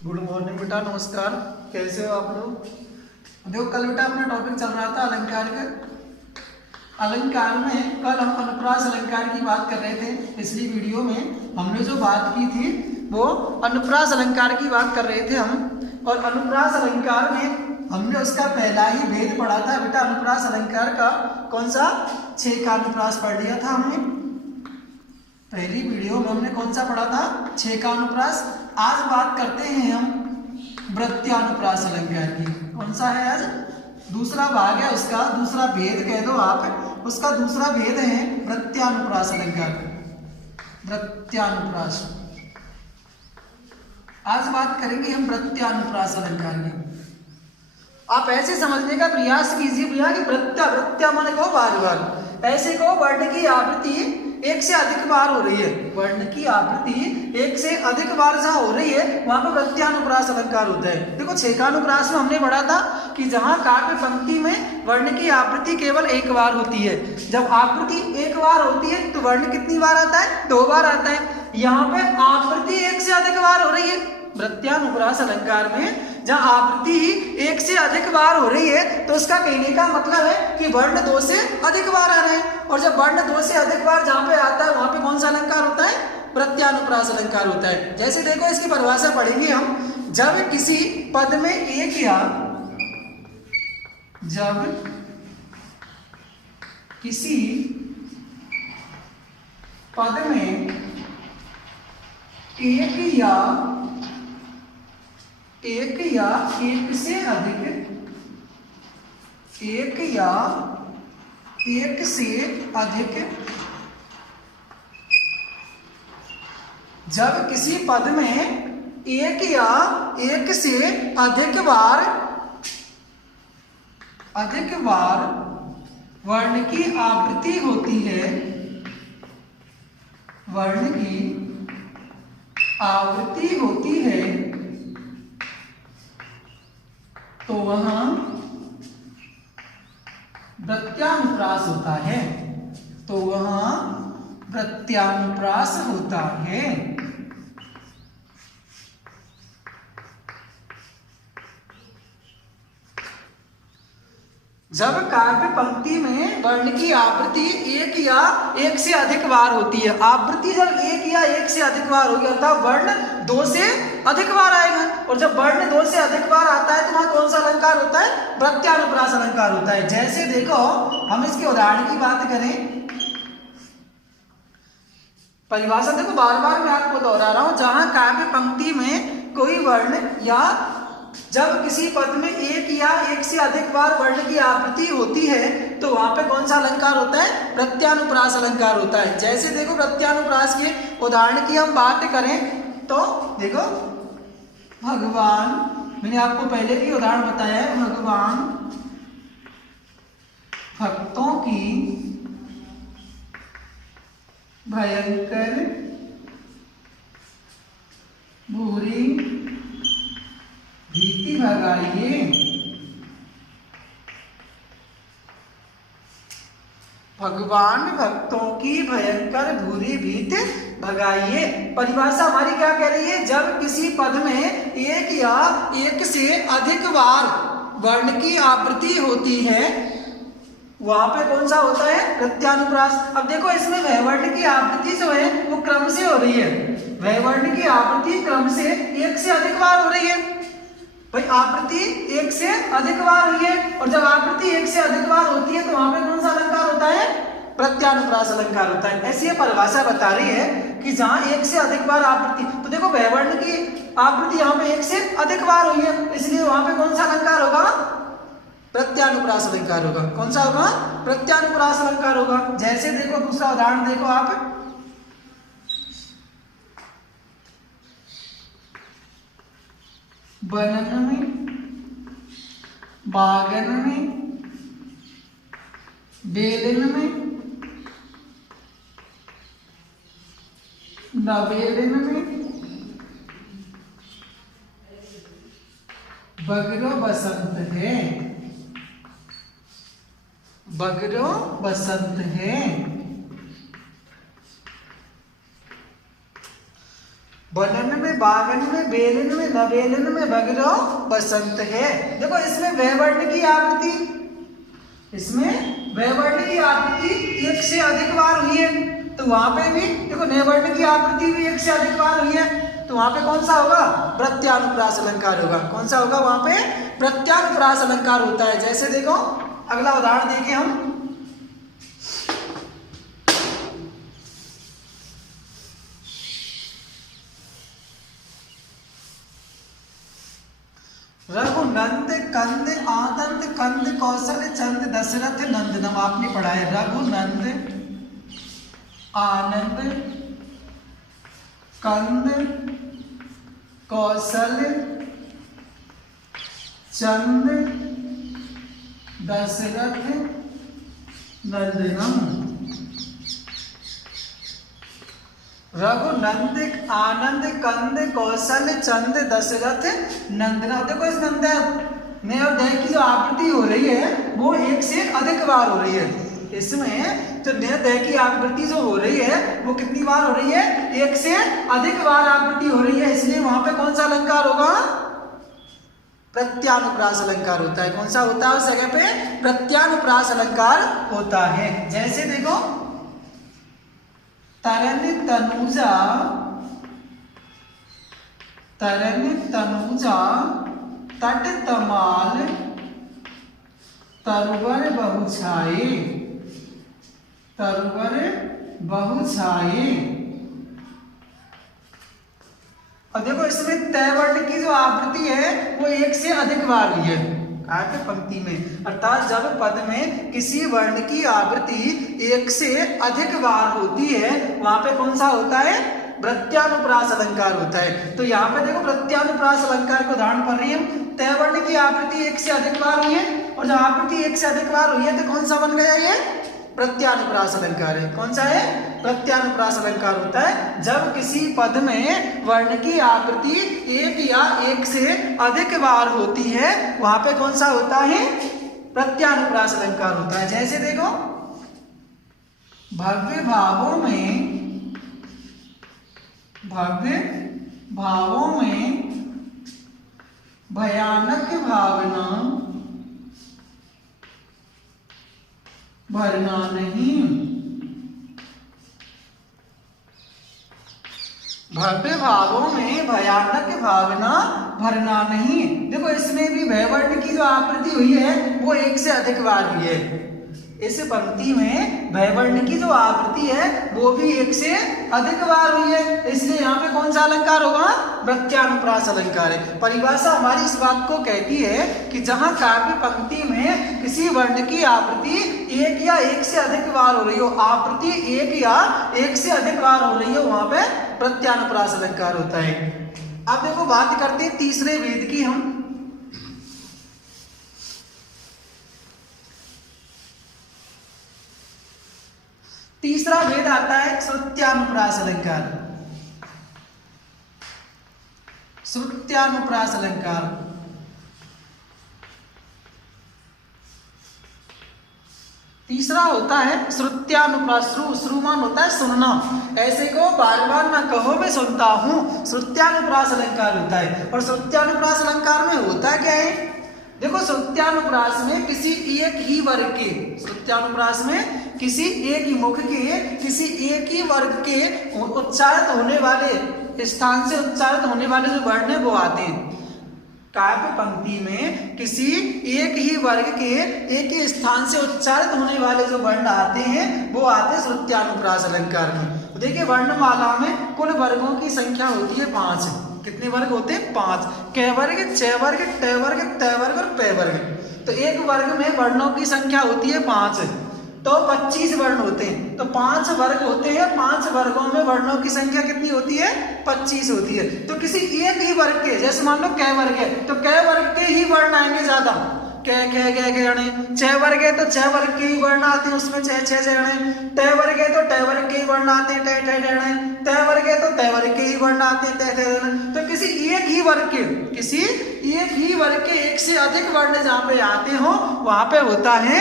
Good morning बेटा, नमस्कार। कैसे हो आप लोग? देखो कल बेटा अपना टॉपिक चल रहा था अलंकार का। अलंकार में कल हम अनुप्रास अलंकार की बात कर रहे थे। पिछली वीडियो में हमने जो बात की थी वो अनुप्रास अलंकार की बात कर रहे थे हम। और अनुप्रास अलंकार में हमने उसका पहला ही भेद पढ़ा था बेटा। अनुप्रास अलंकार का कौन सा 6 का अनुप्रास पढ़ लिया था हमने। पहली वीडियो में हमने कौन सा पढ़ा था? 6 का अनुप्रास। आज बात करते हैं हम वृत्त्यानुप्रास अलंकार की। कौन सा है आज? दूसरा भाग है उसका, दूसरा भेद कह दो आप। उसका दूसरा भेद है वृत्त्यानुप्रास अलंकार। वृत्त्यानुप्रास आज बात करेंगे हम वृत्त्यानुप्रास अलंकार की। आप ऐसे समझने का प्रयास कीजिए भैया कि वृत्त्या माने कहो बार बार, ऐसे कहो वर्ण की आवृत्ति एक से अधिक बार हो रही है। वर्ण की आवृत्ति एक से अधिक बार जहां हो रही है वहां पर वृत्त्यानुप्रास अलंकार होता है। देखो 6 का अनुप्रास में हमने पढ़ा था कि जहां काव्य पंक्ति में वर्ण की आवृत्ति केवल एक बार होती है। जब आवृत्ति एक बार होती है तो वर्ण कितनी बार आता है? 2 बार आता है। यहाँ पे आवृत्ति एक से अधिक बार हो रही है। वृत्त्यानुप्रास अलंकार में जहाँ आवृत्ति ही एक से अधिक बार हो रही है तो उसका कहने का मतलब है कि वर्ण 2 से अधिक बार आ रहे हैं। और जब वर्ण 2 से अधिक बार जहाँ पे आता है वहां पे कौन सा अलंकार होता है? वृत्त्यानुप्रास अलंकार होता है। जैसे देखो इसकी परिभाषा पढ़ेंगे हम। जब किसी पद में एक या जब किसी पद में एक या एक से अधिक जब किसी पद में एक या एक से अधिक बार वर्ण की आवृत्ति होती है, वर्ण की आवृत्ति होती है तो वहां वृत्त्यानुप्रास होता है। तो वहां वृत्त्यानुप्रास होता है। जब काव्य पंक्ति में वर्ण की आवृत्ति एक या एक से अधिक बार होती है। आवृत्ति जब एक या एक से अधिक बार होगी अर्थात वर्ण 2 से अधिक बार आएगा। और जब वर्ण 2 से अधिक बार आता है तो वहां कौन सा अलंकार होता है? वृत्त्यानुप्रास अलंकार होता है। जैसे देखो हम इसके उदाहरण की बात करें, परिभाषा देखो बार बार मैं आपको दोहरा रहा हूं। जहां काव्य पंक्ति में कोई वर्ण या जब किसी पद में एक या एक से अधिक बार वर्ण की आवृत्ति होती है तो वहां पे कौन सा अलंकार होता है? वृत्त्यानुप्रास अलंकार होता है। जैसे देखो वृत्त्यानुप्रास के उदाहरण की हम बात करें तो देखो भगवान, मैंने आपको पहले भी उदाहरण बताया है। भगवान भक्तों की भयंकर बुरी भीति भगाइए। भगवान भक्तों की भयंकर बुरी भीति भगाइए। परिभाषा हमारी क्या कह रही है? जब किसी पद में एक या एक से अधिक बार वर्ण की आवृत्ति होती है वहां पे कौन सा होता है? वृत्त्यानुप्रास। अब देखो इसमें वैवर्ण की आवृत्ति जो है वो क्रम से हो रही है। वैवर्ण की आवृत्ति क्रम से एक से अधिक बार हो रही है। भाई आवृत्ति एक से अधिक बार हुई है और जब आवृत्ति एक से अधिक बार होती है तो वहां पे कौन सा अलंकार होता है? वृत्त्यानुप्रास अलंकार होता है। ऐसी ये परिभाषा बता रही है कि जहां एक से अधिक बार आवृत्ति, तो देखो वैवर्ण की आवृत्ति यहाँ पे एक से अधिक बार हुई है इसलिए वहां पे कौन सा अलंकार होगा? वृत्त्यानुप्रास अलंकार होगा। कौन सा होगा? वृत्त्यानुप्रास अलंकार होगा। जैसे देखो दूसरा उदाहरण देखो आप। बनन में, बागन में, बेलन में, नवेलन में, बगरो बसंत है। बगरो बसंत है। बनन में, बागन में बेलन में नवेलन में बगरो बसंत है। देखो इसमें वे वर्ण की आवृत्ति, इसमें वे वर्ण की आवृत्ति एक से अधिक बार हुई है, तो वहां पे भी देखो नए वर्ण की आवृत्ति भी एक से अधिक बार हुई है, तो वहां पे कौन सा होगा? प्रत्यानुप्रास अलंकार होगा। कौन सा होगा? वहां पे प्रत्यानुप्रास अलंकार होता है। जैसे देखो अगला उदाहरण देखें हम, रघुनंद कंद आनंद कंद कौशल चंद दशरथ नंदनम, आपने पढ़ा है। रघुनंद आनंद कंद कौशल चंद दशरथ नंदनम। रघुनंद आनंद कंद कौशल चंद दशरथ नंदनम। देखो इस नंद ने और दय की जो आवृत्ति हो रही है वो एक से अधिक बार हो रही है। इसमें तो दय की आवृत्ति जो हो रही है वो कितनी बार हो रही है? एक से अधिक बार आवृत्ति हो रही है, इसलिए वहां पे कौन सा अलंकार होगा? प्रत्यानुप्रास अलंकार होता है। कौन सा होता है उस जगह पे? प्रत्यानुप्रास अलंकार होता है। जैसे देखो तरन तनुजा, तरन तनुजा तट तमाल तरवर बहुछाए, तरवर बहुछाए। और देखो इसमें तय वर्ण की जो आवृत्ति है वो एक से अधिक बार हुई है पंक्ति में, अर्थात जब पद में किसी वर्ण की आवृत्ति एक से अधिक बार होती है वहां पे कौन सा होता है? प्रत्यानुप्रास अलंकार होता है। तो यहाँ पे देखो प्रत्यानुप्रास अलंकार को उदाहरण पढ़ रही है, तय वर्ण की आवृत्ति एक से अधिक बार हुई है, और जब आवृत्ति एक से अधिक बार हुई है तो कौन सा बन गया? ये प्रत्यानुप्रास अलंकार है। कौन सा है? प्रत्यानुप्रास अलंकार होता है जब किसी पद में वर्ण की आवृत्ति एक या एक से अधिक बार होती है, वहां पे कौन सा होता है? प्रत्यानुप्रास अलंकार होता है। जैसे देखो भव्य भावों में, भव्य भावों में भयानक भावना भरना नहीं, भव्य भावों में भयानक भावना भरना नहीं। देखो इसमें भी भय वर्ण की जो आवृत्ति हुई है वो एक से अधिक बार हुई है। इस पंक्ति में भय वर्ण की जो आवृत्ति है वो भी एक से अधिक बार हुई है, इसलिए यहाँ पे कौन सा अलंकार होगा? प्रत्यानुप्रास अलंकार है। परिभाषा हमारी इस बात को कहती है कि जहाँ काव्य पंक्ति में किसी वर्ण की आवृत्ति एक या एक से अधिक बार हो रही हो, आवृत्ति एक या एक से अधिक बार हो रही हो, वहां पे प्रत्यानुप्रास अलंकार होता है। अब देखो बात करते हैं तीसरे वेद की हम। तीसरा वेद आता है श्रुत्यानुप्रास अलंकार। श्रुत्यानुप्रास अलंकार तीसरा होता है श्रुत्यानुप्रास। श्रुमान होता है सुनना, ऐसे को बार बार ना कहो मैं सुनता हूं, श्रुत्यानुप्रास अलंकार होता है। और श्रुत्यानुप्रास अलंकार में होता क्या है? देखो श्रुत्यानुप्रास में किसी एक ही वर्ग के, श्रुत्यानुप्रास में किसी एक ही मुख के, किसी एक ही वर्ग के उच्चारित होने वाले स्थान से उच्चारित होने वाले जो वर्ण है वो आते हैं। काव्य पंक्ति में किसी एक ही वर्ग के एक ही स्थान से उच्चारित होने वाले जो वर्ण आते हैं वो आते हैं श्रुत्यानुप्रास अलंकार में। देखिए वर्णमाला में कुल वर्गों की संख्या होती है 5। कितने वर्ग होते हैं? 5। क वर्ग, च वर्ग, ट वर्ग, त वर्ग और प वर्ग। तो एक वर्ग में वर्णों की संख्या होती है 5, तो 25 वर्ण होते हैं। तो 5 वर्ग होते हैं, 5 वर्गों में वर्णों की संख्या कितनी होती है? 25 होती है। तो किसी एक ही वर्ग के, जैसे मान लो क वर्ग है तो क वर्ग के ही वर्ण आएंगे ज्यादा, क ख ग गणे। छ वर्ग है तो छ वर्ग के ही वर्ण आते हैं, उसमें छ छ गणे। ट वर्ग है तो ट वर्ग के ही वर्ण आते हैं, ट ठ गणे। त वर्ग है तो त वर्ग के ही वर्ण आते हैं, त थ गणे। तो किसी एक ही वर्ग के, किसी एक ही वर्ग के एक से अधिक वर्ण जहाँ पे आते हो वहां पे होता है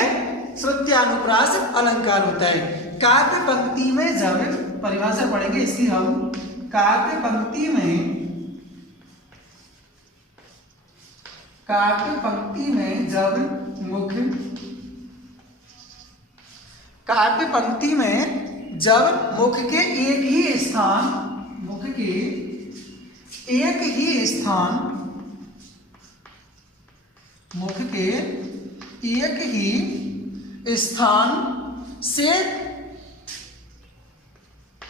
श्रुत्यानुप्रास अलंकार होता है। काव्य पंक्ति में जब परिभाषा पढ़ेंगे इसकी हम, काव्य पंक्ति में काव्य पंक्ति में जब मुख, काव्य पंक्ति में जब मुख के एक ही स्थान, मुख के एक ही स्थान, मुख के एक ही स्थान से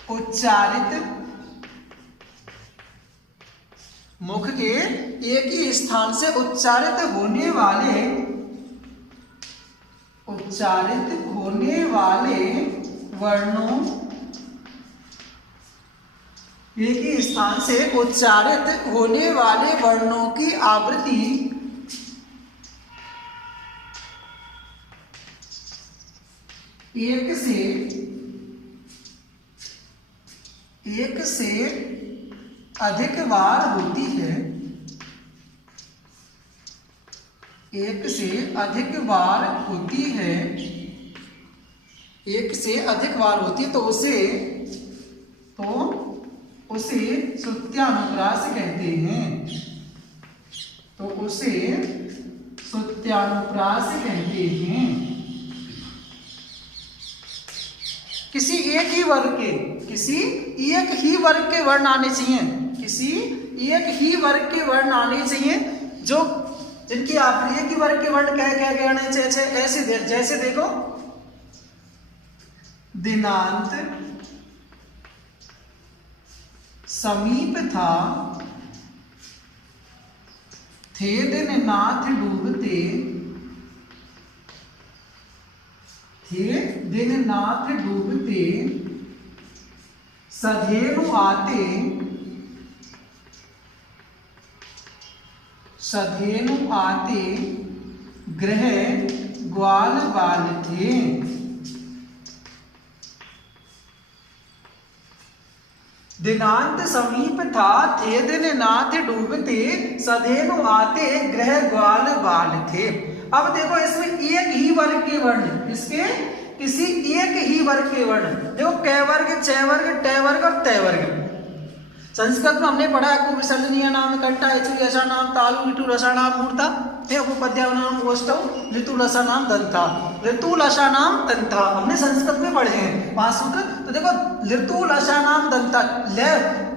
उच्चारित, मुख के एक ही स्थान से उच्चारित होने वाले, उच्चारित होने वाले वर्णों, एक ही स्थान से उच्चारित होने वाले वर्णों की आवृत्ति एक से अधिक बार होती है, एक से अधिक बार होती है, एक से अधिक बार होती है, तो उसे श्रुत्यानुप्रास कहते हैं, तो उसे श्रुत्यानुप्रास कहते हैं। किसी एक ही वर्ग के, किसी एक ही वर्ग के वर्ण आने चाहिए, किसी एक ही वर्ग के वर्ण आने चाहिए, जो जिनकी आप एक ही वर्ग के वर्ण क्या आने चाहिए, ऐसे जैसे देखो दिनांत समीप था, थे दिन नाथ डूबते, थे दिन नाथ डूबते, सधेनु आते, सधेनु आते, गृह ग्वाल बाल थे। दिनांत समीप था, थे दिन नाथ डूबते, सधेनु आते, गृह ग्वाल बाल थे। अब देखो इसमें एक ही वर्ग के वर्ण, इसके किसी एक ही वर्ग के वर्ण, देखो कै वर्ग, च वर्ग, ट वर्ग और तय वर्ग। संस्कृत में हमने पढ़ा है विसर्जनीय नाम कंठा, इचु यशा नाम तालु, ऋतु रसा नाम मूर्ता, उपपद्याव नाम गोष्ठव, ऋतु रसा नाम दंता, ऋतु लसा नाम दंता, हमने संस्कृत में पढ़े हैं 5 सूत्र। तो देखो ऋतु लसा नाम दंता,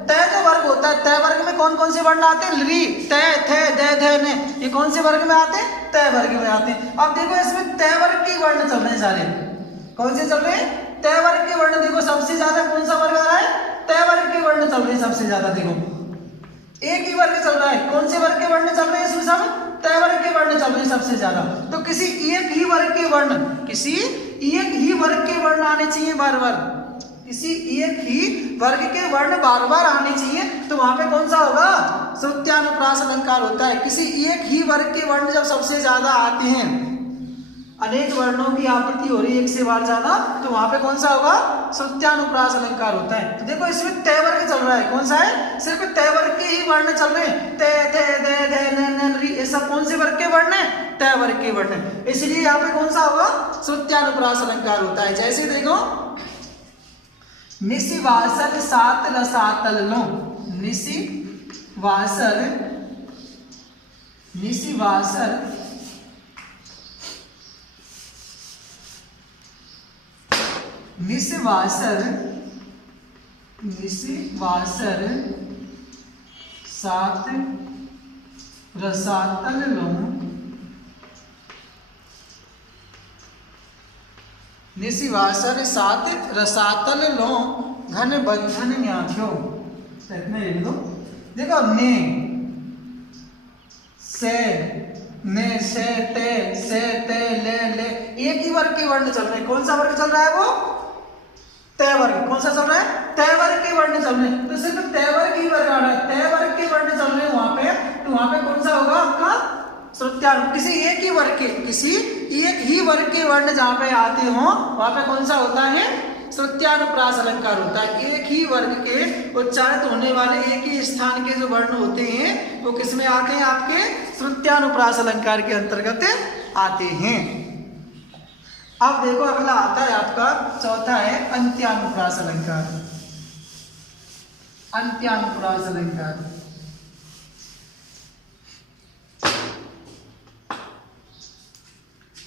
तय जो वर्ग होता है, तय वर्ग में कौन कौन से वर्ण आते हैं, ली, तय, थे, दे, ध, ने, ये कौन से वर्ग में आते हैं, तय वर्ग में आते हैं। अब देखो इसमें तय वर्ग के वर्ण चल रहे हैं सारे, कौन से चल रहे हैं, तय वर्ग के वर्ण। देखो सबसे ज्यादा कौन सा वर्ग आ रहा है, तय वर्ग के वर्ण चल रहे हैं सबसे ज्यादा। देखो एक ही वर्ग चल रहा है, कौन से वर्ग के वर्ण चल रहे हैं इसमें, सब तय वर्ग के वर्ण चल रहे हैं सबसे ज्यादा। तो किसी एक ही वर्ग के वर्ण, किसी एक ही वर्ग के वर्ण आने चाहिए बार बार, किसी एक ही वर्ग के वर्ण बार बार आने चाहिए, तो वहां पे कौन सा होगा, श्रुत्यानुप्रास अलंकार होता है। किसी एक ही वर्ग के वर्ण जब सबसे ज्यादा आते हैं, अनेक वर्णों की आवृत्ति हो रही है एक से बार ज्यादा, तो वहां पे कौन सा होगा, श्रुत्यानुप्रास अलंकार होता है। तो देखो इसमें तय वर्ग चल रहा है, कौन सा है, सिर्फ तय वर्ग के ही वर्ण चल रहे हैं, तय, थे, दे, धे, न, री, ये सब कौन से वर्ग के वर्ण है, तय वर्ग के वर्ण है। इसलिए यहाँ पे कौन सा होगा, श्रुत्यानुप्रास अलंकार होता है। जैसे देखो निसी वासर सात रसातल लो, निसी वासर, निसी वासर, निसी वासर, निसी वासर सात रसातल लो, निशिवासर सात रसातल लो, घन बंधन न्याथ्यो। इतना लिख दो। देखो ने, से, ने, से, ते, ले, एक ही वर्ग के वर्ण चल रहे हैं। कौन सा वर्ग चल रहा है, वो तय वर्ग। कौन सा चल रहा है, तय वर्ग के वर्ण चल रहे हैं। तो सिर्फ तय वर्ग ही वर्ग आ रहा है, तय वर्ग के वर्ण चल रहे हैं वहां पे, तो वहां पे कौन सा होगा आपका श्रुत्यानु, किसी एक ही वर्ग के, किसी एक ही वर्ग के वर्ण जहां पे आते हो वहां पे कौन सा होता है, श्रुत्यानुप्रास अलंकार होता है। एक ही वर्ग के उच्चारित होने वाले एक ही स्थान के जो वर्ण होते हैं वो किसमें आते हैं, आपके श्रुत्यानुप्रास अलंकार के अंतर्गत आते हैं। अब देखो अगला आता है आपका चौथा है अंत्यानुप्रास अलंकार। अंत्यानुप्रास अलंकार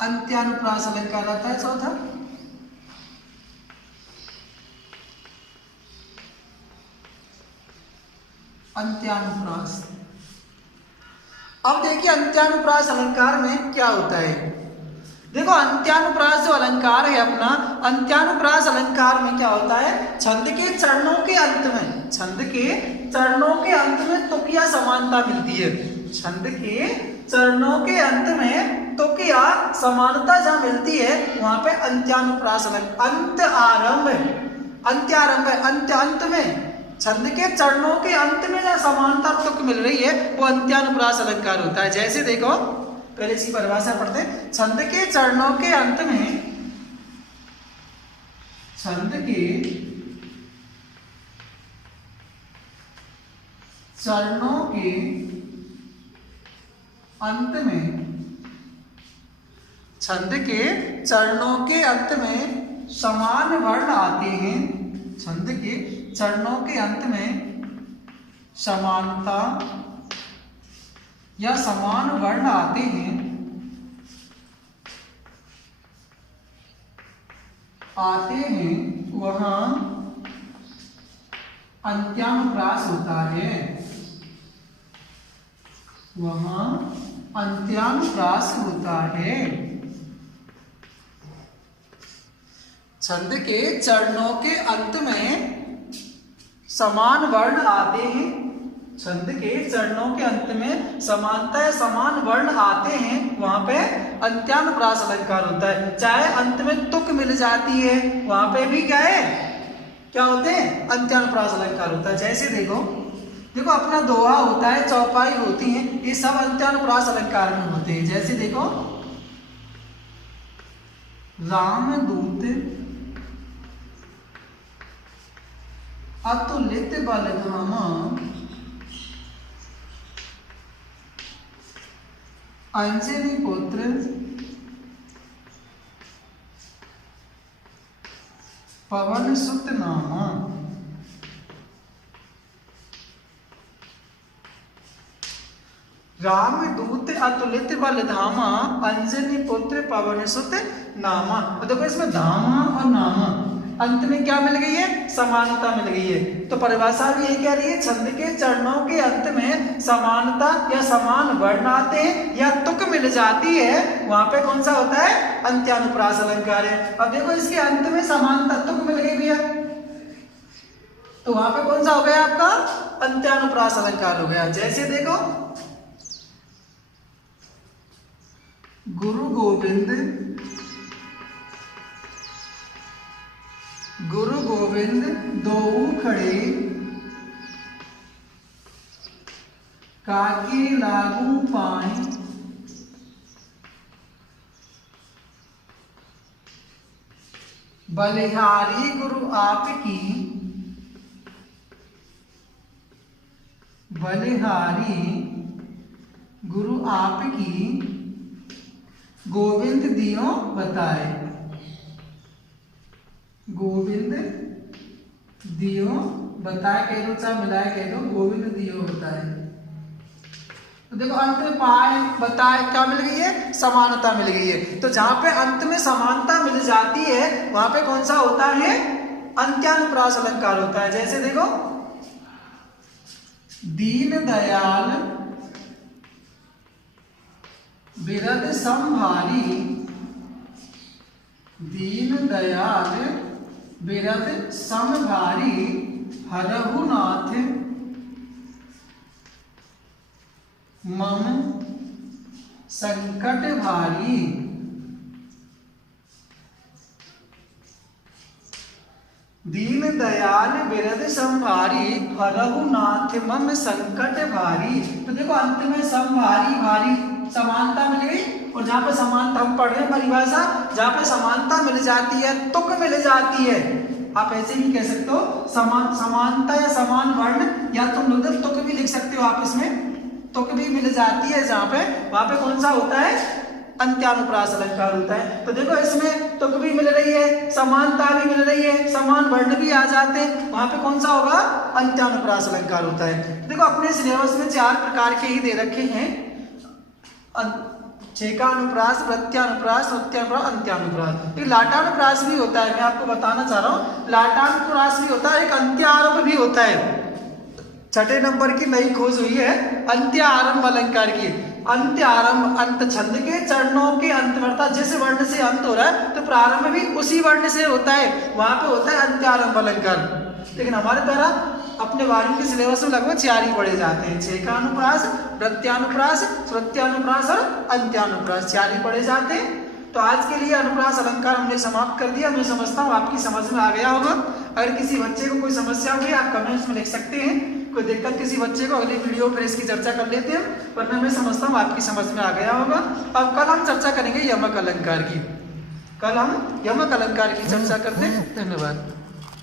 अंत्यानुप्रास अलंकार आता है चौथा। अंत्यानुप्रास। अब देखिए अंत्यानुप्रास अलंकार में क्या होता है। देखो अंत्यानुप्रास जो अलंकार है अपना, अंत्यानुप्रास अलंकार में क्या होता है, छंद के चरणों के अंत में, छंद के चरणों के अंत में तुक या समानता मिलती है। छंद के चरणों के अंत में तुक या समानता जहां मिलती है वहां पे अंत्यानुप्रास अलंकार। अंत आरंभ, अंत्यारंभ, अंत अंत में, छंद के चरणों के अंत में जहां समानता तुक मिल रही है वो अंत्यानुप्रास अलंकार होता है। जैसे देखो पहले इसकी परिभाषा पढ़ते हैं। छंद के चरणों के अंत में, छंद के चरणों के अंत में, छंद के चरणों के अंत में समान वर्ण आते हैं। छंद के चरणों के अंत में समानता या समान वर्ण आते हैं, वहां अंत्यानुप्रास होता है, वहां अंत्यानुप्रास होता है। छंद के चरणों के अंत में समान वर्ण आते हैं, छंद के चरणों के अंत में समानता या समान वर्ण आते हैं, वहां पे अंत्यानुप्रास अलंकार होता है। चाहे अंत में तुक मिल जाती है वहां पे भी क्या है, क्या होते हैं, अंत्यानुप्रास अलंकार होता है। जैसे देखो, देखो अपना दोहा होता है, चौपाई होती है, ये सब अंत्यानुप्रास अलंकार में होते हैं। जैसे देखो रामदूत अतुलित बलधामा अंजनी पुत्र पवन सुत नामा। रामदूत अतुलित बलधामा अंजनी पुत्र पवन सुत नामा। तो देखो इसमें धामा और नामा अंत में क्या मिल गई है, समानता मिल गई है। तो परिभाषा भी यही कह रही है, छंद के चरणों के अंत में समानता या समान वर्ण आते हैं या तुक मिल जाती है, वहां पे कौन सा होता है, अंत्यानुप्रास अलंकार है। अब देखो इसके अंत में समानता तुक मिल गई भैया, तो वहां पे कौन सा हो गया आपका, अंत्यानुप्रास अलंकार हो गया। जैसे देखो गुरु गोविंद दोऊ खड़े काके लागू पाए बलिहारी गुरु आपकी, बलिहारी गुरु आपकी गोविंद दियो बताए, गोविंद दियो बताए कह दो, चाहे मिलाए कह दो, गोविंद दियो बताए। तो देखो अंत में पाए बताए क्या मिल गई है, समानता मिल गई है। तो जहां पे अंत में समानता मिल जाती है वहां पे कौन सा होता है, अंत्यानुप्रास अलंकार होता है। जैसे देखो दीन दयाल बिरद संभारी, दीन दयाल बिरद समभारी हरहुनाथ मम संकट भारी। दीन दयाल बिरद संभारी हरहुनाथ मम संकट भारी। तो देखो अंत में संभारी भारी समानता मिल गई, और जहां पे समानता हम पढ़ रहे हैं परिभाषा, जहां पे समानता मिल जाती है, तुक मिल जाती है, आप ऐसे भी कह सकते हो समानता या समान वर्ण, या तुम लोग तुक भी लिख सकते हो आप, इसमें तुक भी मिल जाती है जहां पे, वहां पे कौन सा होता है, अंत्यानुप्रास अलंकार होता है। तो देखो इसमें तुक भी मिल रही है, समानता भी मिल रही है, समान वर्ण भी आ जाते हैं, वहां पे कौन सा होगा, अंत्यानुप्रास अलंकार होता है। देखो अपने सिलेबस में 4 प्रकार के ही दे रखे हैं छेकानुप्रास, प्रत्यानुप्रास, श्रुत्यानुप्रास, अंत्यानुप्रास। एक लाटानुप्रास भी होता है, मैं आपको बताना चाह रहा हूँ। लाटानुप्रास भी होता है, एक अंत्यारंभ भी होता है। छठे नंबर की नई खोज हुई है अंत्यारंभ अलंकार की। अंत्यारंभ अंत छंद के चरणों के अंत में, अर्थात जिस वर्ण से अंत हो रहा है तो प्रारंभ भी उसी वर्ण से होता है, वहां पे होता है अंत्यारंभ अलंकार। लेकिन हमारे द्वारा अपने वार्षिक के सिलेबस में लगभग 4 ही पढ़े जाते हैं, छेकानुप्रास, प्रत्यानुप्रास, श्रुत्यानुप्रास और अंत्यानुप्रास, 4 ही पढ़े जाते हैं। तो आज के लिए अनुप्रास अलंकार हमने समाप्त कर दिया। मैं समझता हूँ आपकी समझ में आ गया होगा। अगर किसी बच्चे को कोई समस्या हुई आप कमेंट्स में लिख सकते हैं, कोई दिक्कत किसी बच्चे को अगली वीडियो पर इसकी चर्चा कर लेते हैं, वरना मैं समझता हूँ आपकी समझ में आ गया होगा। अब कल हम चर्चा करेंगे यमक अलंकार की। कल हम यमक अलंकार की चर्चा करते हैं। धन्यवाद।